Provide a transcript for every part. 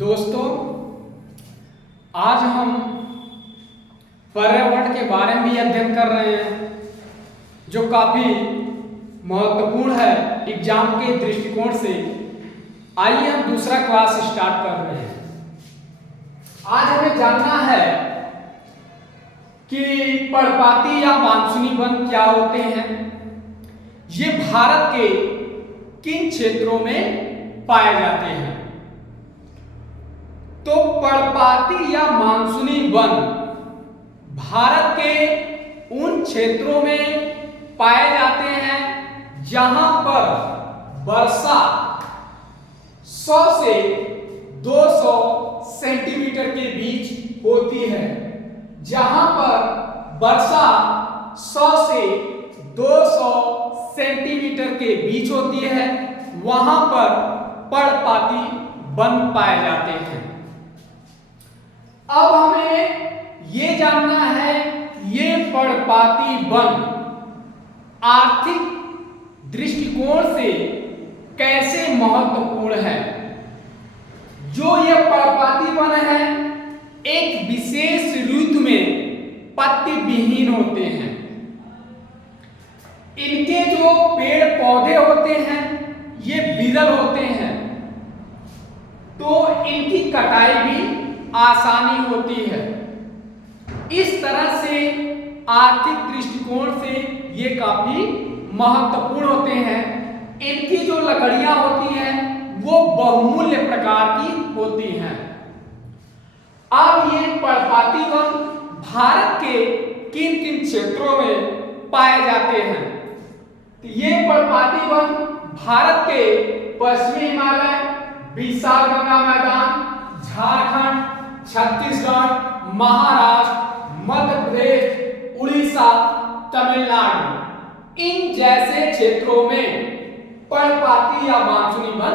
दोस्तों, आज हम पर्यावरण के बारे में भी अध्ययन कर रहे हैं जो काफ़ी महत्वपूर्ण है एग्जाम के दृष्टिकोण से। आइए हम दूसरा क्लास स्टार्ट कर रहे हैं। आज हमें जानना है कि पर्णपाती या मानसूनी वन क्या होते हैं, ये भारत के किन क्षेत्रों में पाए जाते हैं। तो पर्णपाती या मानसूनी वन भारत के उन क्षेत्रों में पाए जाते हैं जहां पर वर्षा 100 से 200 सेंटीमीटर के बीच होती है। जहां पर वर्षा 100 से 200 सेंटीमीटर के बीच होती है वहां पर पर्णपाती वन पाए जाते हैं। अब हमें ये जानना है ये पर्णपाती वन आर्थिक दृष्टिकोण से कैसे महत्वपूर्ण है। जो ये पर्णपाती वन है एक विशेष ऋतु में पत्ती विहीन होते हैं। इनके जो पेड़ पौधे होते हैं ये विरल होते हैं, तो इनकी कटाई भी आसानी होती है। इस तरह से आर्थिक दृष्टिकोण से ये काफी महत्वपूर्ण होते हैं। इनकी जो लकड़ियां होती हैं वो बहुमूल्य प्रकार की होती हैं। अब ये पर्णपाती वन भारत के किन किन क्षेत्रों में पाए जाते हैं। तो ये पर्णपाती वन भारत के पश्चिमी हिमालय, विशाल गंगा मैदान, झारखंड, छत्तीसगढ़, महाराष्ट्र, मध्य प्रदेश, उड़ीसा, तमिलनाडु इन जैसे क्षेत्रों में पर्णपाती या मानसूनी वन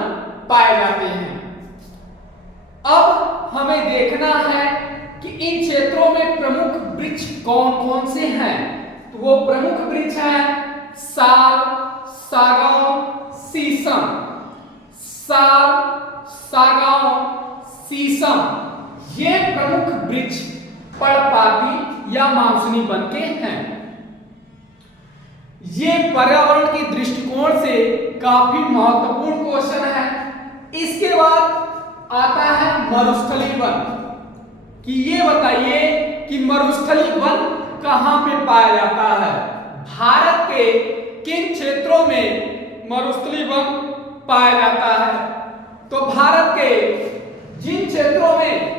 पाए जाते हैं। अब हमें देखना है कि इन क्षेत्रों में प्रमुख वृक्ष कौन कौन से हैं। तो वो प्रमुख वृक्ष हैं साल, सागौन, शीशम। साल, सागौन, शीशम ये प्रमुख वृक्ष पर्णपाती या मानसूनी वन के हैं। ये पर्यावरण की दृष्टिकोण से काफी महत्वपूर्ण क्वेश्चन है। इसके बाद आता है मरुस्थली वन कि ये बताइए कि मरुस्थली वन कहां पे पाया जाता है। भारत के किन क्षेत्रों में मरुस्थली वन पाया जाता है। तो भारत के जिन क्षेत्रों में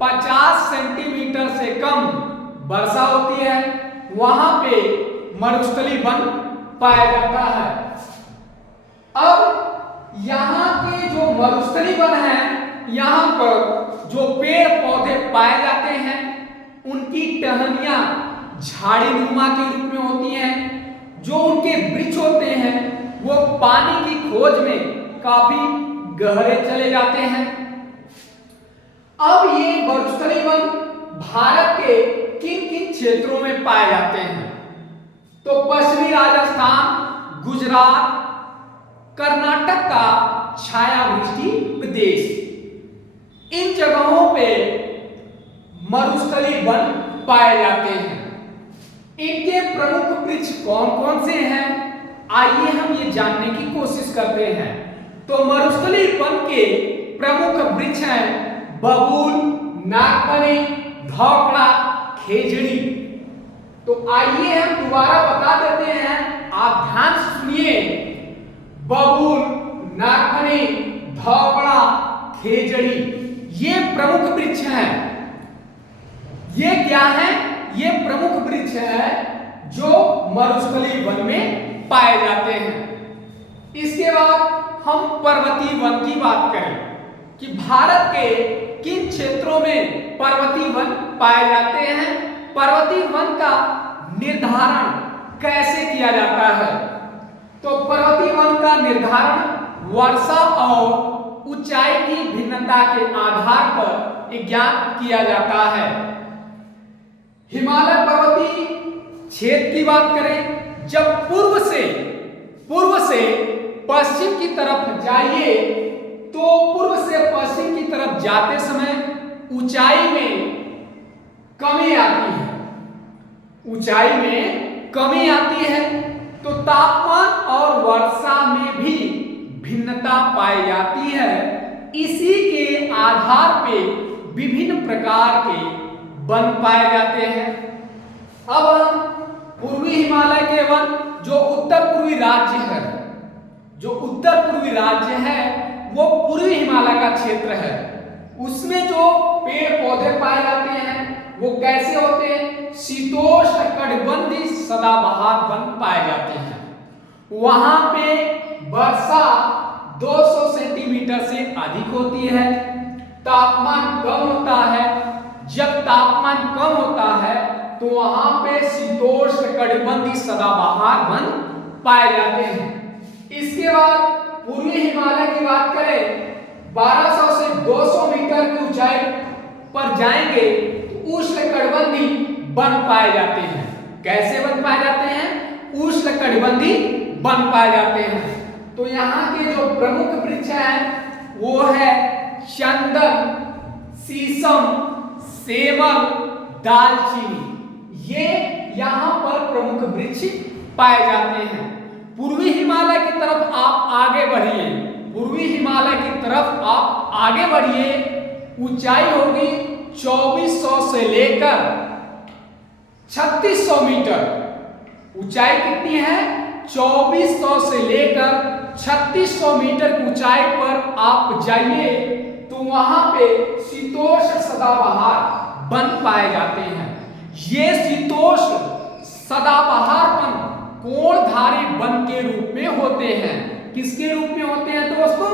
50 सेंटीमीटर से कम वर्षा होती है वहां पे मरुस्थली वन पाया जाता है। अब यहाँ के जो मरुस्थली वन है यहाँ पर जो पेड़ पौधे पाए जाते हैं उनकी टहनियां झाड़ीनुमा के रूप में होती हैं। जो उनके वृक्ष होते हैं वो पानी की खोज में काफी गहरे चले जाते हैं। अब ये मरुस्थली वन भारत के किन किन क्षेत्रों में पाए जाते हैं। तो पश्चिमी राजस्थान, गुजरात, कर्नाटक का छायावृष्टि प्रदेश इन जगहों पे मरुस्थली वन पाए जाते हैं। इनके प्रमुख वृक्ष कौन कौन से हैं आइए हम ये जानने की कोशिश करते हैं। तो मरुस्थली वन के प्रमुख वृक्ष हैं बबूल, नागफनी, धौकड़ा, खेजड़ी। तो आइए हम दोबारा बता देते हैं, आप ध्यान से सुनिए। बबूल, नागफनी, धौकड़ा, खेजड़ी ये प्रमुख वृक्ष हैं। ये क्या है? ये प्रमुख वृक्ष है जो मरुस्थली वन में पाए जाते हैं। इसके बाद हम पर्वतीय वन की बात करें कि भारत के किन क्षेत्रों में पर्वतीय वन पाए जाते हैं। पर्वतीय वन का निर्धारण कैसे किया जाता है। तो पर्वतीय वन का निर्धारण वर्षा और ऊंचाई की भिन्नता के आधार पर ज्ञात किया जाता है। हिमालय पर्वतीय क्षेत्र की बात करें, जब पूर्व से पश्चिम की तरफ जाइए तो पूर्व से पश्चिम की तरफ जाते समय ऊंचाई में कमी आती है, ऊंचाई में कमी आती है, तो तापमान और वर्षा में भी भिन्नता पाई जाती है। इसी के आधार पे विभिन्न प्रकार के वन पाए जाते हैं। अब हम पूर्वी हिमालय के वन, जो उत्तर पूर्वी राज्य है, जो उत्तर पूर्वी राज्य है वो पूर्वी हिमालय का क्षेत्र है, उसमें जो पेड़ पौधे पाए जाते हैं वो कैसे होते हैं? शीतोष्ण कटिबंधीय सदाबहार वन पाए जाते हैं। वहां पे वर्षा 200 सेंटीमीटर से अधिक होती है, तापमान कम होता है। जब तापमान कम होता है तो वहां पे शीतोष्ण कटिबंधीय सदाबहार वन पाए जाते हैं। इसके बाद पूर्वी हिमालय की बात करें, 1200 से 200 मीटर की ऊंचाई पर जाएंगे तो उष्णकटिबंधीय वन पाए जाते हैं। कैसे वन पाए जाते हैं? उष्णकटिबंधीय वन पाए जाते हैं। तो यहाँ के जो प्रमुख वृक्ष हैं वो है चंदन, शीशम, सेमल, दालचीनी। ये यहाँ पर प्रमुख वृक्ष पाए जाते हैं। पूर्वी हिमालय की तरफ आप आगे बढ़िए, पूर्वी हिमालय की तरफ आप आगे बढ़िए, ऊंचाई होगी 2400 से लेकर 3600 मीटर। ऊंचाई कितनी है? 2400 से लेकर 3600 मीटर की ऊंचाई पर आप जाइए तो वहां पे शीतोष्ण सदाबहार वन पाए जाते हैं। ये शीतोष्ण सदाबहार वन कोणधारी वन के रूप में होते हैं। किसके रूप में होते हैं दोस्तों?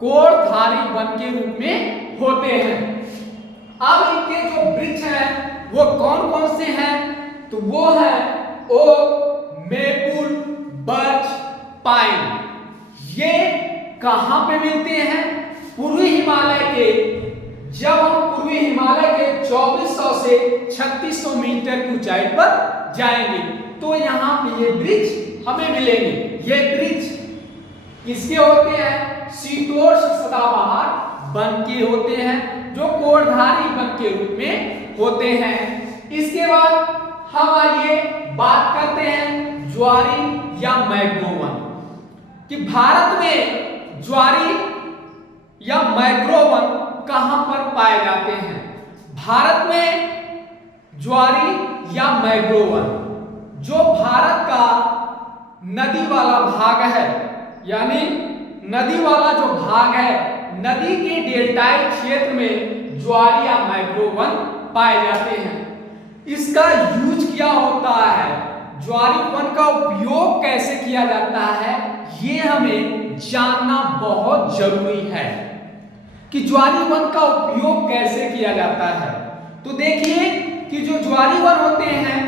कोणधारी वन के रूप में होते हैं। अब इनके जो वृक्ष हैं वो कौन कौन से हैं? तो वो है ओक, मेपल, बर्च, पाइन। ये कहां पे मिलते हैं? पूर्वी हिमालय के, जब हम पूर्वी हिमालय के 2400 से 3600 मीटर की ऊंचाई पर जाएंगे तो यहाँ पे ये वृक्ष हमें मिलेंगे। ये वृक्ष किसके होते हैं? शीतोष्ण सदाबहार वन के होते हैं, जो कोणधारी वन के रूप में होते हैं। इसके बाद हम आइए बात करते हैं ज्वारी या मैंग्रोव वन कि भारत में ज्वारी या मैंग्रोव वन कहां पर पाए जाते हैं। भारत में ज्वारी या मैंग्रोव वन जो भारत का नदी वाला भाग है, यानी नदी वाला जो भाग है, नदी के डेल्टाई क्षेत्र में ज्वारी या मैंग्रोव वन पाए जाते हैं। इसका यूज क्या होता है, ज्वारी वन का उपयोग कैसे किया जाता है, ये हमें जानना बहुत जरूरी है कि ज्वारी वन का उपयोग कैसे किया जाता है। तो देखिए कि जो ज्वारी वन होते हैं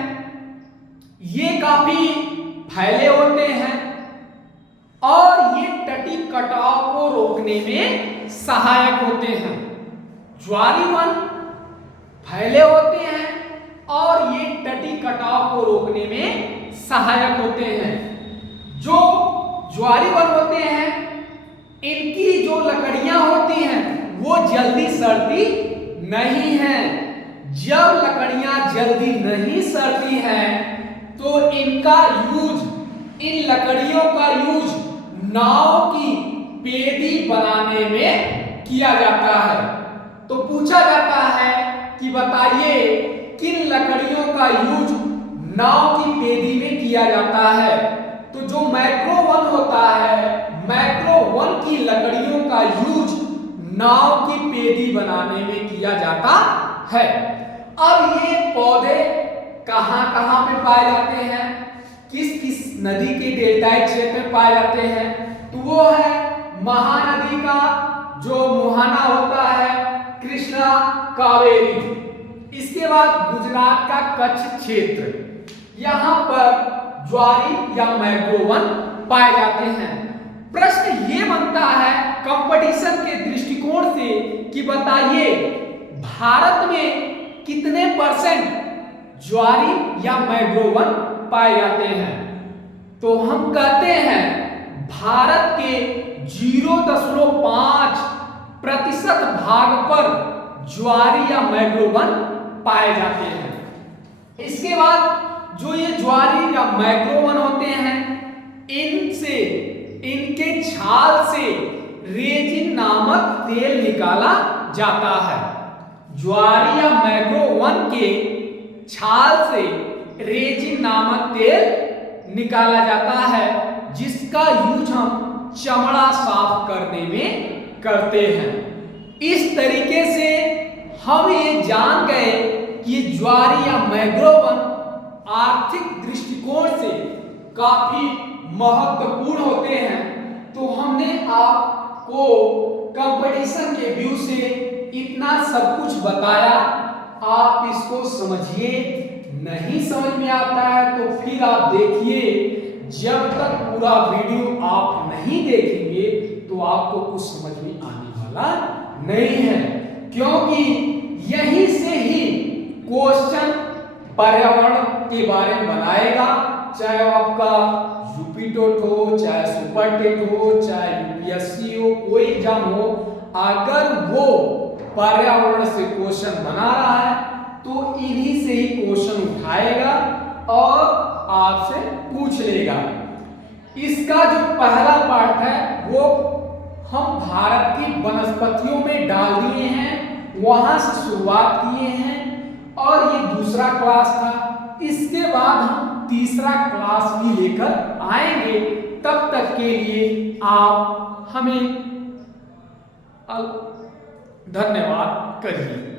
ये काफी फैले होते हैं और ये तटीय कटाव को रोकने में सहायक होते हैं। ज्वारी वन फैले होते हैं और ये तटीय कटाव को रोकने में सहायक होते हैं। जो ज्वारी वन होते हैं इनकी जो लकड़ियां होती हैं वो जल्दी सड़ती नहीं हैं। जब लकड़ियां जल्दी नहीं सड़ती हैं तो इनका यूज, इन लकड़ियों का यूज नाव की पेदी बनाने में किया जाता है। तो पूछा जाता है कि बताइए किन लकड़ियों का यूज नाव की पेदी में किया जाता है। तो जो मैंग्रोव वन होता है, मैंग्रोव वन की लकड़ियों का यूज नाव की पेदी बनाने में किया जाता है। अब ये पौधे कहां कहां पे पाए जाते हैं, किस किस नदी के डेल्टाई क्षेत्र में पाए जाते हैं? तो वो है महानदी का जो मुहाना होता है, कृष्णा, कावेरी। इसके बाद गुजरात का कच्छ क्षेत्र, यहां पर ज्वारी या मैंग्रोव वन पाए जाते हैं। प्रश्न ये बनता है कंपटीशन के दृष्टिकोण से कि बताइए भारत में कितने परसेंट ज्वारी या मैंग्रोव वन पाए जाते हैं। तो हम कहते हैं भारत के 0.5 प्रतिशत भाग पर ज्वारी या मैक्रोवन पाए जाते हैं। इसके बाद जो ये ज्वारी या मैक्रोवन होते हैं, इनसे इनके छाल से रेजिन नामक तेल निकाला जाता है। ज्वारी या मैक्रोवन के छाल से रेजिन नामक तेल निकाला जाता है, जिसका यूज हम चमड़ा साफ करने में करते हैं। इस तरीके से हम ये जान गए कि ज्वारी या मैक्रोवन आर्थिक दृष्टिकोण से काफी महत्वपूर्ण होते हैं। तो हमने आपको कंपटीशन के व्यू से इतना सब कुछ बताया, आप इसको समझिए। नहीं समझ में आता है तो फिर आप देखिए, जब तक पूरा वीडियो आप नहीं देखेंगे तो आपको कुछ समझ में आने वाला नहीं है, क्योंकि यहीं से ही क्वेश्चन पर्यावरण के बारे में बनाएगा, चाहे आपका यूपी टेट हो, चाहे सुपर टेट हो, चाहे यूपीएससी हो, कोई एग्जाम हो, अगर वो पर्यावरण से क्वेश्चन बना रहा है तो इन्हीं से ही क्वेश्चन उठाएगा और आपसे पूछ लेगा। इसका जो पहला पार्ट है वो हम भारत की वनस्पतियों में डाल दिए हैं, वहां से शुरुआत किए हैं और ये दूसरा क्लास था। इसके बाद हम तीसरा क्लास भी लेकर आएंगे। तब तक के लिए आप हमें धन्यवाद करिए।